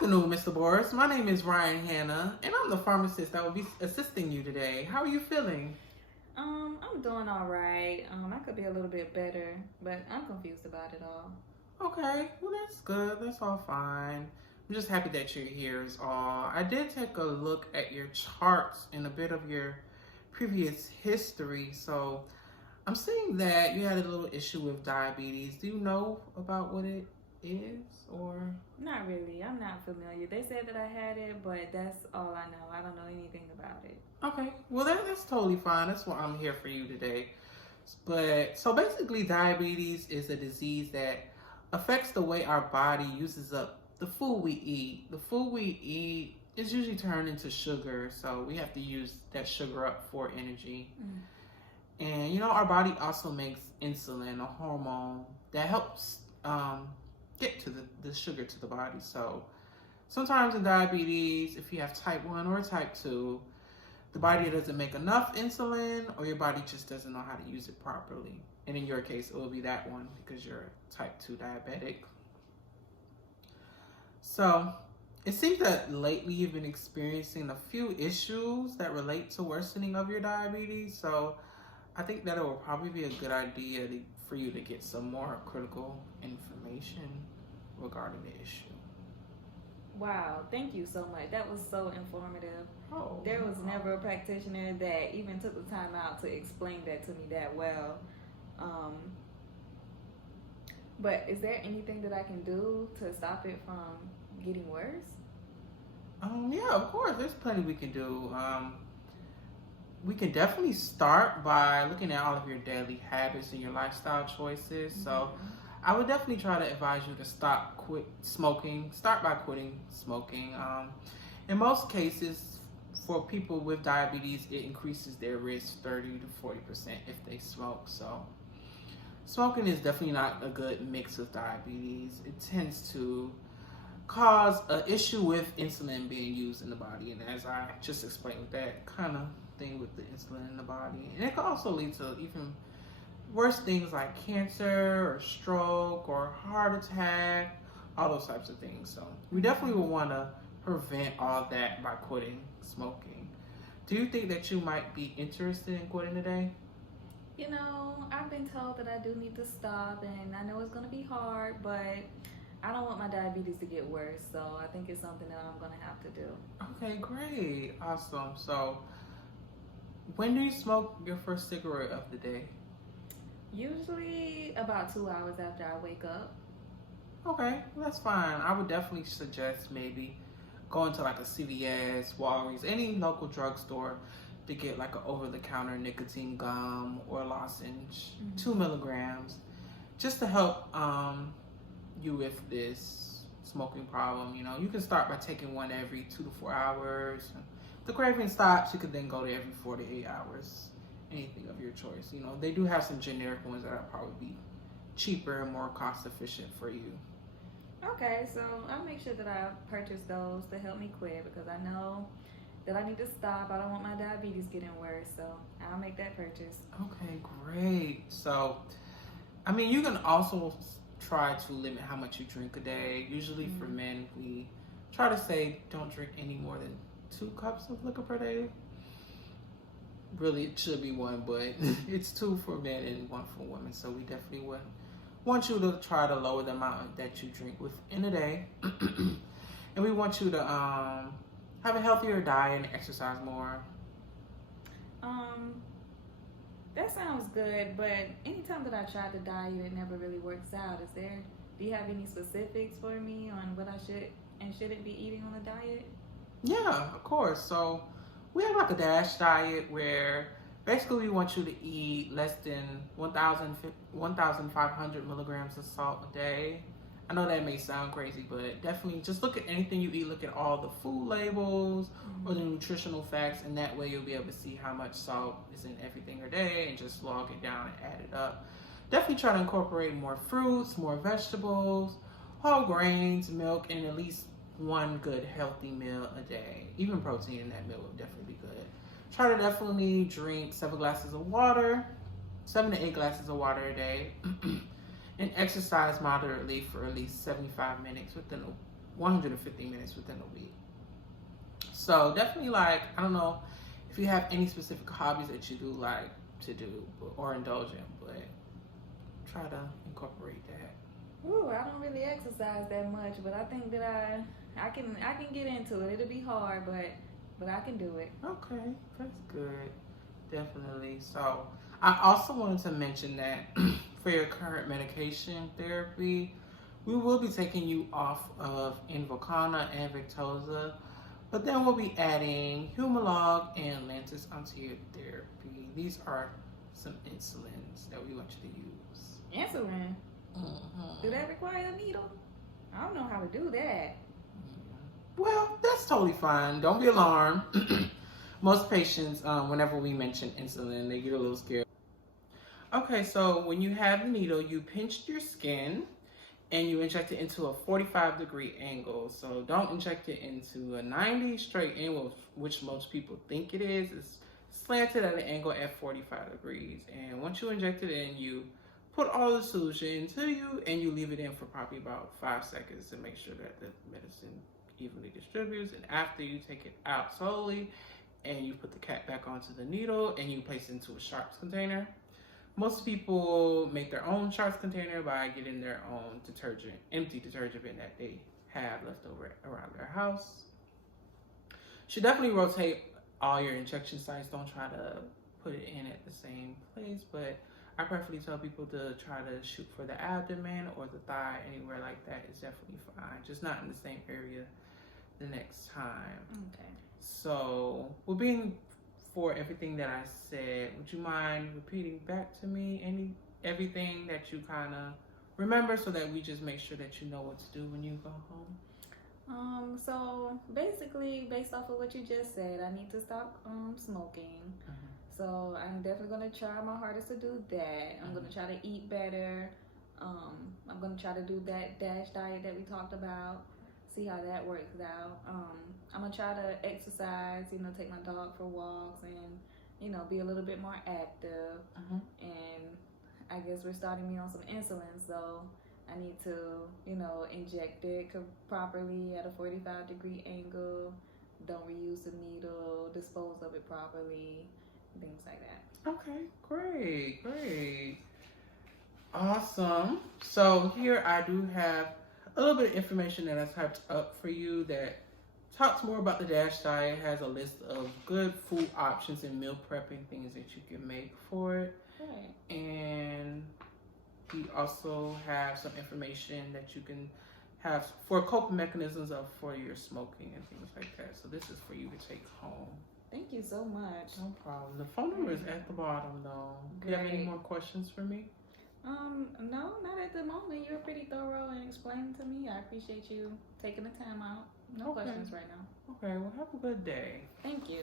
afternoon, Mr. Boris. My name is Ryan Hanna, and I'm the pharmacist that will be assisting you today. How are you feeling? I'm doing all right. I could be a little bit better, but I'm confused about it all. Okay, well, that's good. That's all fine. I'm just happy that you're here, is all. I did take a look at your charts and a bit of your previous history. So I'm seeing that you had a little issue with diabetes. Do you know about what it is, or? Not really. I'm not familiar. They said that I had it, but that's all I know. I don't know anything about it. Okay, well, that's totally fine. That's why I'm here for you today. But so basically, diabetes is a disease that affects the way our body uses up the food we eat. The food we eat is usually turned into sugar, so we have to use that sugar up for energy. And our body also makes insulin, a hormone that helps get to the sugar to the body. So sometimes in diabetes, if you have type 1 or type 2, the body doesn't make enough insulin, or your body just doesn't know how to use it properly. And in your case, it will be that one because you're type 2 diabetic. So it seems that lately you've been experiencing a few issues that relate to worsening of your diabetes. So I think that it will probably be a good idea for you to get some more critical information regarding the issue. Wow, thank you so much. That was so informative. Oh, There was never a practitioner that even took the time out to explain that to me that well. Um, but is there anything that I can do to stop it from getting worse? Yeah, of course. There's plenty we can do. We can definitely start by looking at all of your daily habits and your lifestyle choices. So I would definitely try to advise you to quit smoking. Start by quitting smoking. In most cases, for people with diabetes, it increases their risk 30 to 40% if they smoke. So smoking is definitely not a good mix of diabetes. It tends to cause an issue with insulin being used in the body, and as I just explained with that kind of thing with the insulin in the body, and it can also lead to even worse things like cancer or stroke or heart attack, all those types of things. So we definitely will want to prevent all that by quitting smoking. Do you think that you might be interested in quitting today? I've been told that I do need to stop, and I know it's going to be hard, but I don't want my diabetes to get worse, so I think it's something that I'm going to have to do. Okay, great. Awesome. So when do you smoke your first cigarette of the day? Usually about 2 hours after I wake up. Okay, well, that's fine. I would definitely suggest maybe going to like a CVS, Walgreens, any local drugstore to get like an over-the-counter nicotine gum or lozenge, 2 milligrams, just to help you with this smoking problem. You can start by taking one every 2 to 4 hours. If the craving stops, you could then go to every 4 to 8 hours. Anything of your choice. They do have some generic ones that are probably be cheaper and more cost efficient for you. Okay, so I'll make sure that I purchase those to help me quit, because I know that I need to stop. I don't want my diabetes getting worse, so I'll make that purchase. Okay, great. So, you can also try to limit how much you drink a day. Usually for men, we try to say don't drink any more than 2 cups of liquor per day. Really, it should be 1, but it's 2 for men and 1 for women. So we definitely would want you to try to lower the amount that you drink within a day. And we want you to have a healthier diet and exercise more. That sounds good, but anytime that I try to diet, it never really works out. Do you have any specifics for me on what I should and shouldn't be eating on a diet? Yeah, of course. So we have like a DASH diet where basically we want you to eat less than 1,500 milligrams of salt a day. I know that may sound crazy, but definitely just look at anything you eat. Look at all the food labels or the nutritional facts, and that way you'll be able to see how much salt is in everything a day and just log it down and add it up. Definitely try to incorporate more fruits, more vegetables, whole grains, milk, and at least 1 good healthy meal a day. Even protein in that meal would definitely be good. Try to definitely drink 7 glasses of water, 7 to 8 glasses of water a day. And exercise moderately for at least 75 minutes within 150 minutes within a week. So definitely, like, I don't know if you have any specific hobbies that you do like to do or indulge in, but try to incorporate that. Ooh, I don't really exercise that much, but I think that I can get into it. It'll be hard, but I can do it. Okay, that's good. Definitely. So I also wanted to mention that for your current medication therapy, we will be taking you off of Invokana and Victoza, but then we'll be adding Humalog and Lantus onto your therapy. These are some insulins that we want you to use. Insulin? Do that require a needle? I don't know how to do that. Well, that's totally fine. Don't be alarmed. Most patients, whenever we mention insulin, they get a little scared. Okay, so when you have the needle, you pinch your skin and you inject it into a 45-degree angle. So don't inject it into a 90 straight angle, which most people think it is. It's slanted at an angle at 45 degrees. And once you inject it in, you put all the solution into you and you leave it in for probably about 5 seconds to make sure that the medicine evenly distributes. And after you take it out slowly and you put the cap back onto the needle and you place it into a sharps container. Most people make their own sharps container by getting their own detergent, empty detergent bin that they have left over around their house. Should definitely rotate all your injection sites. Don't try to put it in at the same place, but I preferably tell people to try to shoot for the abdomen or the thigh. Anywhere like that is definitely fine. Just not in the same area the next time. Okay. So, with being for everything that I said, would you mind repeating back to me everything that you kind of remember so that we just make sure that you know what to do when you go home? So basically, based off of what you just said, I need to stop smoking. So I'm definitely gonna try my hardest to do that. I'm gonna try to eat better. I'm gonna try to do that DASH diet that we talked about. See how that works out. I'm gonna try to exercise, take my dog for walks and, be a little bit more active. And I guess we're starting me on some insulin, so I need to, inject it properly at a 45-degree angle. Don't reuse the needle, dispose of it properly, things like that. Okay, great. Awesome. So here I do have a little bit of information that I typed up for you that talks more about the DASH diet, has a list of good food options and meal prepping things that you can make for it. Right. And we also have some information that you can have for coping mechanisms for your smoking and things like that. So this is for you to take home. Thank you so much. No problem. The phone number is at the bottom though. Do you have any more questions for me? No, not at the moment. You were pretty thorough in explaining to me. I appreciate you taking the time out. No questions right now. Okay, well have a good day. Thank you.